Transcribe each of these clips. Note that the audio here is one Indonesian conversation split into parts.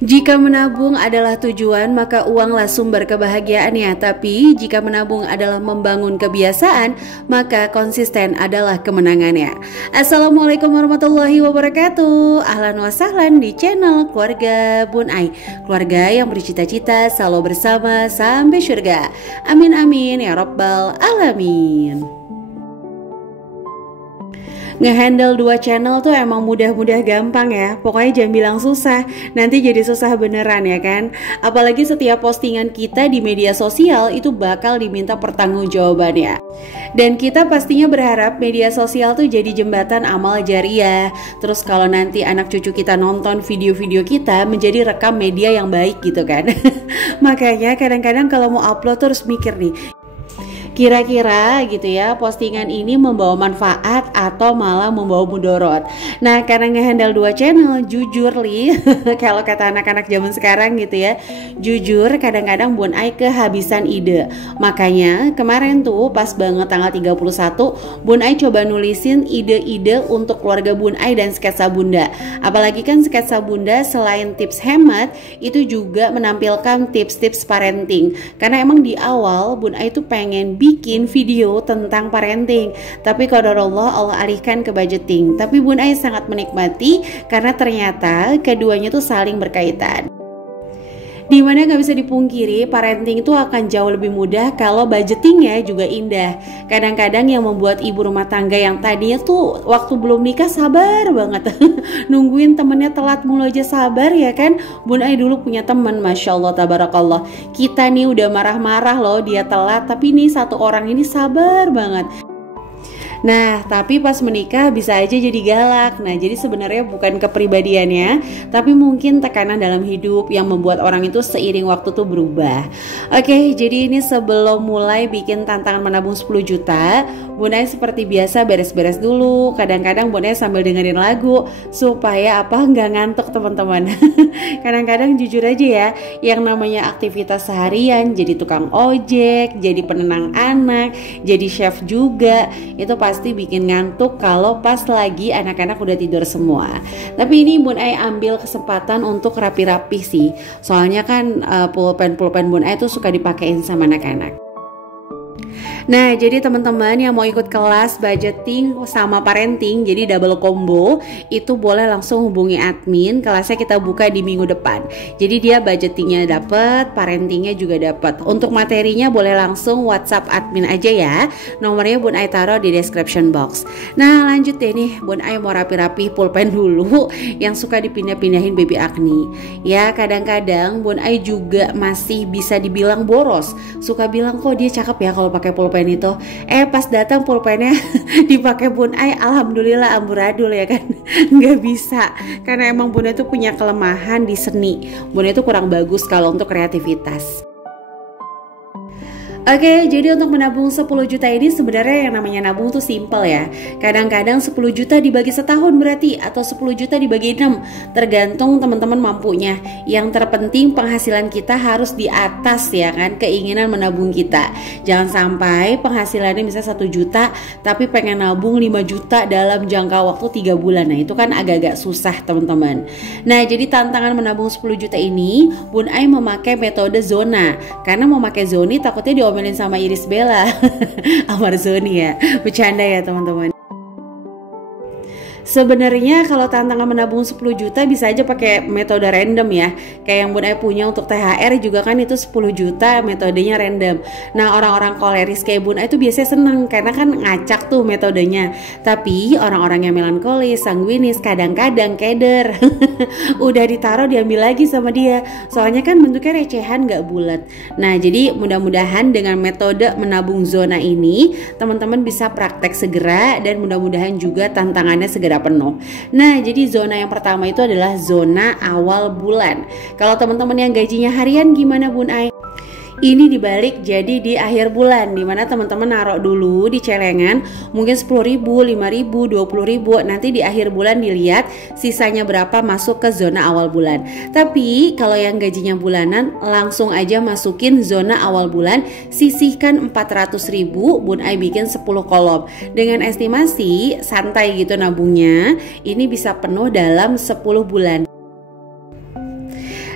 Jika menabung adalah tujuan, maka uanglah sumber kebahagiaan ya. Tapi jika menabung adalah membangun kebiasaan, maka konsisten adalah kemenangannya. Assalamualaikum warahmatullahi wabarakatuh. Ahlan wa sahlan di channel Keluarga Bun Ai, keluarga yang bercita-cita selalu bersama sampai surga. Amin amin ya rabbal alamin. Ngehandle 2 channel tuh emang mudah-mudah gampang ya. Pokoknya jangan bilang susah, nanti jadi susah beneran ya kan. Apalagi setiap postingan kita di media sosial itu bakal diminta pertanggungjawabannya. Dan kita pastinya berharap media sosial tuh jadi jembatan amal jariah. Terus kalau nanti anak cucu kita nonton video-video kita menjadi rekam media yang baik gitu kan. Makanya kadang-kadang kalau mau upload tuh harus mikir nih, kira-kira gitu ya postingan ini membawa manfaat atau malah membawa mudorot. Nah karena ngehandle 2 channel, jujur li kalau kata anak-anak zaman sekarang gitu ya, jujur kadang-kadang Bun Ai kehabisan ide. Makanya kemarin tuh pas banget tanggal 31 Bun Ai coba nulisin ide-ide untuk keluarga Bun Ai dan sketsa bunda. Apalagi kan sketsa bunda selain tips hemat itu juga menampilkan tips-tips parenting. Karena emang di awal Bun Ai tuh pengen bikin video tentang parenting, tapi qadarullah Allah alihkan ke budgeting. Tapi Bun Ai sangat menikmati karena ternyata keduanya tuh saling berkaitan. Dimana gak bisa dipungkiri parenting itu akan jauh lebih mudah kalau budgetingnya juga indah. Kadang-kadang yang membuat ibu rumah tangga yang tadinya tuh waktu belum nikah sabar banget nungguin temennya telat mulu aja sabar ya kan. Bun Ai dulu punya temen, Masya Allah tabarakallah, kita nih udah marah-marah loh dia telat, tapi nih satu orang ini sabar banget. Nah tapi pas menikah bisa aja jadi galak. Nah jadi sebenarnya bukan kepribadiannya, tapi mungkin tekanan dalam hidup yang membuat orang itu seiring waktu tuh berubah. Oke, jadi ini sebelum mulai bikin tantangan menabung 10 juta Bun Ai seperti biasa beres-beres dulu. Kadang-kadang Bun Ai sambil dengerin lagu supaya apa nggak ngantuk teman-teman. Kadang-kadang jujur aja ya, yang namanya aktivitas seharian, jadi tukang ojek, jadi penenang anak, jadi chef juga, itu pasti bikin ngantuk kalau pas lagi anak-anak udah tidur semua. Tapi ini Bun Ai ambil kesempatan untuk rapi-rapi sih. Soalnya kan pulpen-pulpen Bun Ai tuh suka dipakein sama anak-anak. Nah jadi teman-teman yang mau ikut kelas budgeting sama parenting, jadi double combo, itu boleh langsung hubungi admin. Kelasnya kita buka di minggu depan. Jadi dia budgetingnya dapat, parentingnya juga dapat. Untuk materinya boleh langsung WhatsApp admin aja ya. Nomornya Bun Ai taruh di description box. Nah lanjut deh nih, Bun Ai mau rapi-rapi pulpen dulu yang suka dipindah-pindahin baby Agni. Ya kadang-kadang Bun Ai juga masih bisa dibilang boros. Suka bilang kok dia cakep ya kalau pakai pulpen itu. Pas datang pulpennya dipakai Bun Ai, alhamdulillah amburadul ya kan. Nggak bisa, karena emang Bun Ai tuh punya kelemahan di seni. Bun Ai tuh kurang bagus kalau untuk kreativitas. Oke, jadi untuk menabung 10 juta ini sebenarnya yang namanya nabung tuh simple ya. Kadang-kadang 10 juta dibagi setahun berarti, atau 10 juta dibagi 6, tergantung teman-teman mampunya. Yang terpenting penghasilan kita harus di atas ya kan keinginan menabung kita. Jangan sampai penghasilannya misalnya 1 juta tapi pengen nabung 5 juta dalam jangka waktu 3 bulan. Nah itu kan agak-agak susah teman-teman. Nah jadi tantangan menabung 10 juta ini Bun Ai memakai metode zona. Karena memakai zoni takutnya diomelin sama Iris Bella. Amar Zoni ya, bercanda ya teman-teman. Sebenarnya kalau tantangan menabung 10 juta bisa aja pakai metode random ya. Kayak yang Bun Ai punya untuk THR juga kan itu 10 juta metodenya random. Nah orang-orang koleris kayak Bun Ai itu biasanya seneng karena kan ngacak tuh metodenya. Tapi orang-orang yang melankolis, sanguinis, kadang-kadang keder udah ditaruh diambil lagi sama dia. Soalnya kan bentuknya recehan gak bulat. Nah jadi mudah-mudahan dengan metode menabung zona ini teman-teman bisa praktek segera dan mudah-mudahan juga tantangannya segera penuh. Nah jadi zona yang pertama itu adalah zona awal bulan. Kalau teman-teman yang gajinya harian gimana Bun Ai? Ini dibalik jadi di akhir bulan, dimana teman-teman naruh dulu di celengan mungkin 10.000, 5.000, 20.000. Nanti di akhir bulan dilihat sisanya berapa masuk ke zona awal bulan. Tapi kalau yang gajinya bulanan langsung aja masukin zona awal bulan, sisihkan 400.000, Bun Ai bikin 10 kolom. Dengan estimasi santai gitu nabungnya, ini bisa penuh dalam 10 bulan.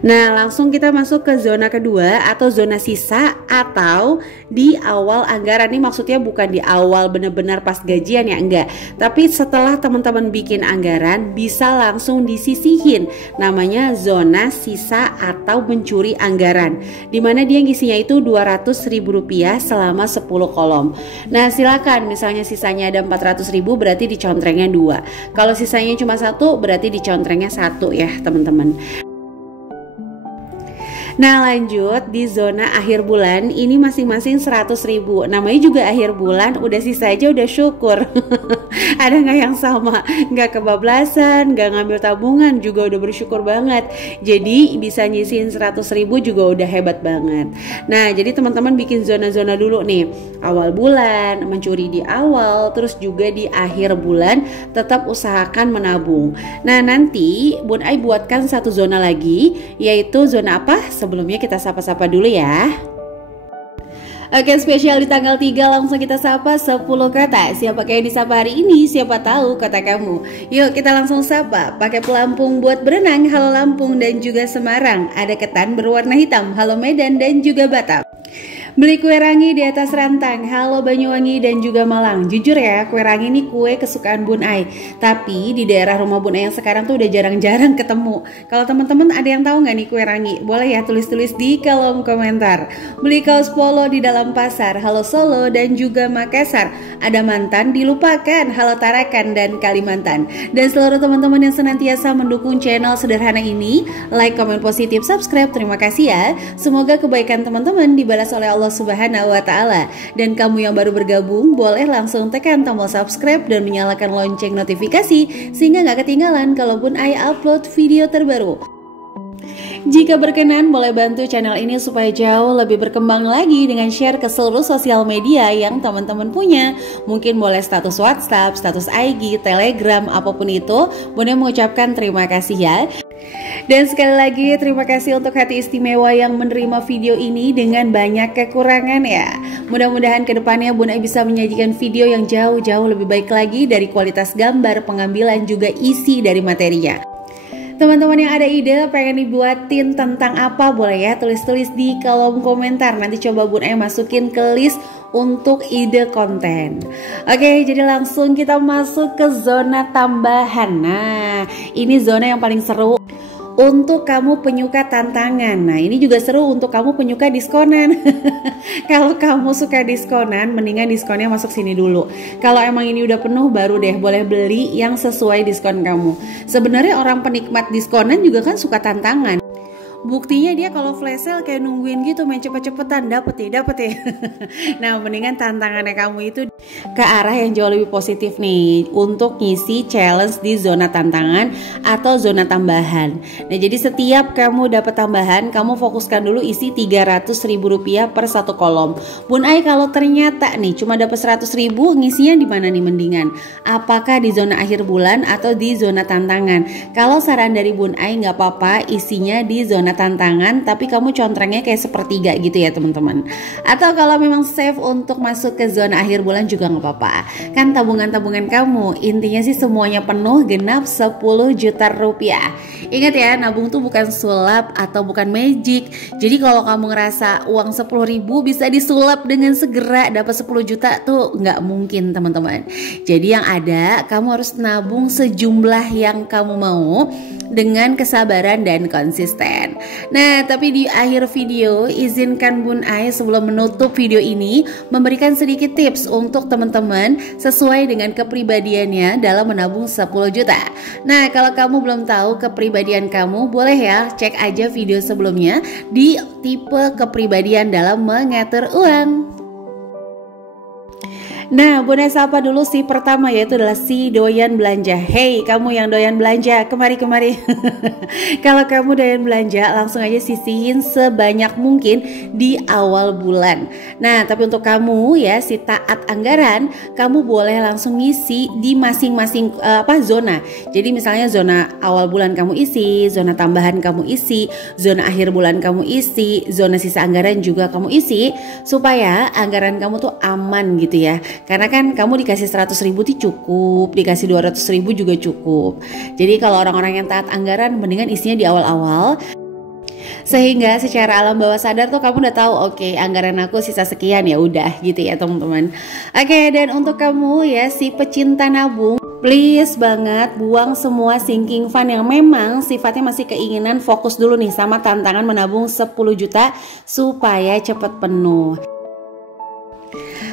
Nah, langsung kita masuk ke zona kedua atau zona sisa atau di awal anggaran. Ini maksudnya bukan di awal benar-benar pas gajian ya, enggak. Tapi setelah teman-teman bikin anggaran bisa langsung disisihin. Namanya zona sisa atau mencuri anggaran. Dimana dia ngisinya itu Rp200.000 selama 10 kolom. Nah, silakan misalnya sisanya ada 400.000 berarti dicontrengnya 2. Kalau sisanya cuma 1 berarti dicontrengnya 1 ya, teman-teman. Nah, lanjut di zona akhir bulan ini masing-masing 100.000. Namanya juga akhir bulan, udah sisa aja udah syukur. Ada nggak yang sama? Nggak kebablasan, nggak ngambil tabungan juga udah bersyukur banget. Jadi bisa nyisihin 100.000 juga udah hebat banget. Nah, jadi teman-teman bikin zona-zona dulu nih. Awal bulan, mencuri di awal, terus juga di akhir bulan tetap usahakan menabung. Nah, nanti Bun Ai buatkan satu zona lagi, yaitu zona apa? Sebelumnya kita sapa-sapa dulu ya. Oke, spesial di tanggal 3 langsung kita sapa 10 kata. Siapa yang disapa hari ini? Siapa tahu kata kamu. Yuk kita langsung sapa. Pakai pelampung buat berenang. Halo Lampung dan juga Semarang. Ada ketan berwarna hitam. Halo Medan dan juga Batam. Beli kue rangi di atas rantang. Halo Banyuwangi dan juga Malang. Jujur ya, kue rangi ini kue kesukaan Bun Ai. Tapi di daerah rumah Bun Ai yang sekarang tuh udah jarang-jarang ketemu. Kalau teman-teman ada yang tahu nggak nih kue rangi? Boleh ya tulis-tulis di kolom komentar. Beli kaos polo di dalam pasar. Halo Solo dan juga Makassar. Ada mantan dilupakan. Halo Tarakan dan Kalimantan. Dan seluruh teman-teman yang senantiasa mendukung channel sederhana ini, like, komen positif, subscribe. Terima kasih ya. Semoga kebaikan teman-teman dibalas oleh Allah Subhanahu wa Ta'ala. Dan kamu yang baru bergabung boleh langsung tekan tombol subscribe dan menyalakan lonceng notifikasi sehingga nggak ketinggalan kalau Bun Ai upload video terbaru. Jika berkenan boleh bantu channel ini supaya jauh lebih berkembang lagi dengan share ke seluruh sosial media yang teman-teman punya. Mungkin boleh status WhatsApp, status IG, Telegram, apapun itu. Bun Ai mengucapkan terima kasih ya. Dan sekali lagi terima kasih untuk hati istimewa yang menerima video ini dengan banyak kekurangan ya. Mudah-mudahan kedepannya Bun Ai bisa menyajikan video yang jauh-jauh lebih baik lagi dari kualitas gambar, pengambilan, juga isi dari materinya. Teman-teman yang ada ide pengen dibuatin tentang apa boleh ya tulis-tulis di kolom komentar. Nanti coba Bun Ai masukin ke list untuk ide konten. Oke, jadi langsung kita masuk ke zona tambahan. Nah, ini zona yang paling seru untuk kamu penyuka tantangan. Nah, ini juga seru untuk kamu penyuka diskonan. Kalau kamu suka diskonan, mendingan diskonnya masuk sini dulu. Kalau emang ini udah penuh, baru deh boleh beli yang sesuai diskon kamu. Sebenarnya orang penikmat diskonan juga kan suka tantangan. Buktinya dia kalau flash sale kayak nungguin gitu, main cepet-cepetan dapet ya. Nah, mendingan tantangannya kamu itu ke arah yang jauh lebih positif nih untuk ngisi challenge di zona tantangan atau zona tambahan. Nah, jadi setiap kamu dapat tambahan, kamu fokuskan dulu isi Rp300.000 per satu kolom. Bun Ai kalau ternyata nih cuma dapat 100.000, ngisinya di mana nih mendingan? Apakah di zona akhir bulan atau di zona tantangan? Kalau saran dari Bun Ai nggak apa-apa isinya di zona tantangan, tapi kamu contrengnya kayak sepertiga gitu ya teman-teman. Atau kalau memang safe untuk masuk ke zona akhir bulan juga nggak apa-apa. Kan tabungan-tabungan kamu intinya sih semuanya penuh genap 10 juta rupiah. Ingat ya, nabung tuh bukan sulap atau bukan magic. Jadi kalau kamu ngerasa uang 10.000 bisa disulap dengan segera dapat 10 juta tuh nggak mungkin teman-teman. Jadi yang ada kamu harus nabung sejumlah yang kamu mau dengan kesabaran dan konsisten. Nah, tapi di akhir video izinkan Bun Ai sebelum menutup video ini memberikan sedikit tips untuk teman-teman sesuai dengan kepribadiannya dalam menabung 10 juta. Nah, kalau kamu belum tahu kepribadian kamu, boleh ya cek aja video sebelumnya di tipe kepribadian dalam mengatur uang. Nah, Bun Ai sapa dulu si pertama, yaitu adalah si doyan belanja. Hey, kamu yang doyan belanja, kemari. Kalau kamu doyan belanja, langsung aja sisihin sebanyak mungkin di awal bulan. Nah, tapi untuk kamu ya si taat anggaran, kamu boleh langsung ngisi di masing-masing zona. Jadi misalnya zona awal bulan kamu isi, zona tambahan kamu isi, zona akhir bulan kamu isi, zona sisa anggaran juga kamu isi, supaya anggaran kamu tuh aman gitu ya. Karena kan kamu dikasih 100.000 itu cukup, dikasih 200.000 juga cukup. Jadi kalau orang-orang yang taat anggaran mendingan isinya di awal-awal. Sehingga secara alam bawah sadar tuh kamu udah tahu, oke, anggaran aku sisa sekian, ya udah gitu ya teman-teman. Oke, dan untuk kamu ya si pecinta nabung, please banget buang semua sinking fund yang memang sifatnya masih keinginan, fokus dulu nih sama tantangan menabung 10 juta supaya cepet penuh.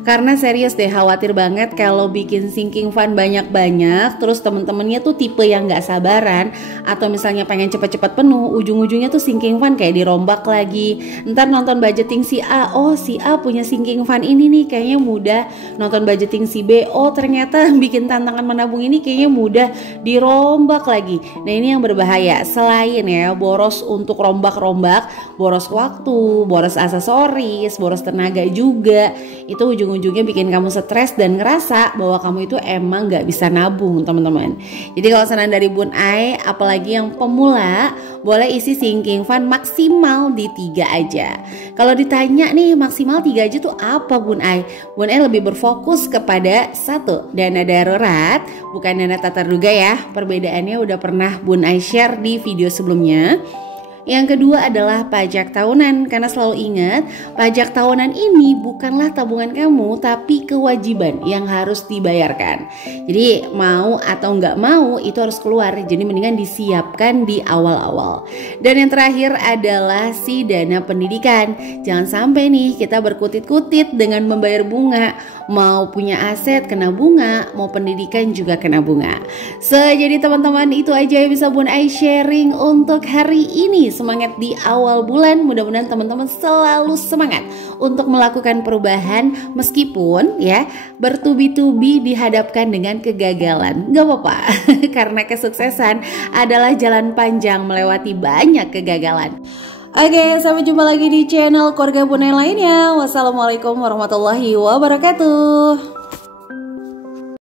Karena serius deh, khawatir banget kalau bikin sinking fund banyak-banyak, terus temen-temennya tuh tipe yang gak sabaran, atau misalnya pengen cepet-cepet penuh, ujung-ujungnya tuh sinking fund kayak dirombak lagi. Ntar nonton budgeting si A, oh si A punya sinking fund ini nih kayaknya mudah. Nonton budgeting si B, oh ternyata bikin tantangan menabung ini kayaknya mudah, dirombak lagi. Nah ini yang berbahaya, selain ya boros untuk rombak-rombak, boros waktu, boros aksesoris, boros tenaga juga, itu ujung-ujungnya bikin kamu stres dan ngerasa bahwa kamu itu emang gak bisa nabung teman-teman. Jadi kalau saran dari Bun Ai, apalagi yang pemula, boleh isi sinking fund maksimal di 3 aja. Kalau ditanya nih maksimal 3 aja tuh apa Bun Ai? Bun Ai lebih berfokus kepada 1, dana darurat, bukan dana tak terduga ya. Perbedaannya udah pernah Bun Ai share di video sebelumnya. Yang kedua adalah pajak tahunan, karena selalu ingat pajak tahunan ini bukanlah tabungan kamu tapi kewajiban yang harus dibayarkan. Jadi mau atau nggak mau itu harus keluar, jadi mendingan disiapkan di awal-awal. Dan yang terakhir adalah si dana pendidikan. Jangan sampai nih kita berkutit-kutit dengan membayar bunga, mau punya aset kena bunga, mau pendidikan juga kena bunga. Jadi teman-teman itu aja yang bisa Bun Ai sharing untuk hari ini. Semangat di awal bulan, mudah-mudahan teman-teman selalu semangat untuk melakukan perubahan meskipun ya bertubi-tubi dihadapkan dengan kegagalan. Gak apa-apa, karena kesuksesan adalah jalan panjang melewati banyak kegagalan. Oke, sampai jumpa lagi di channel Keluarga Bun Ai lainnya. Wassalamualaikum warahmatullahi wabarakatuh.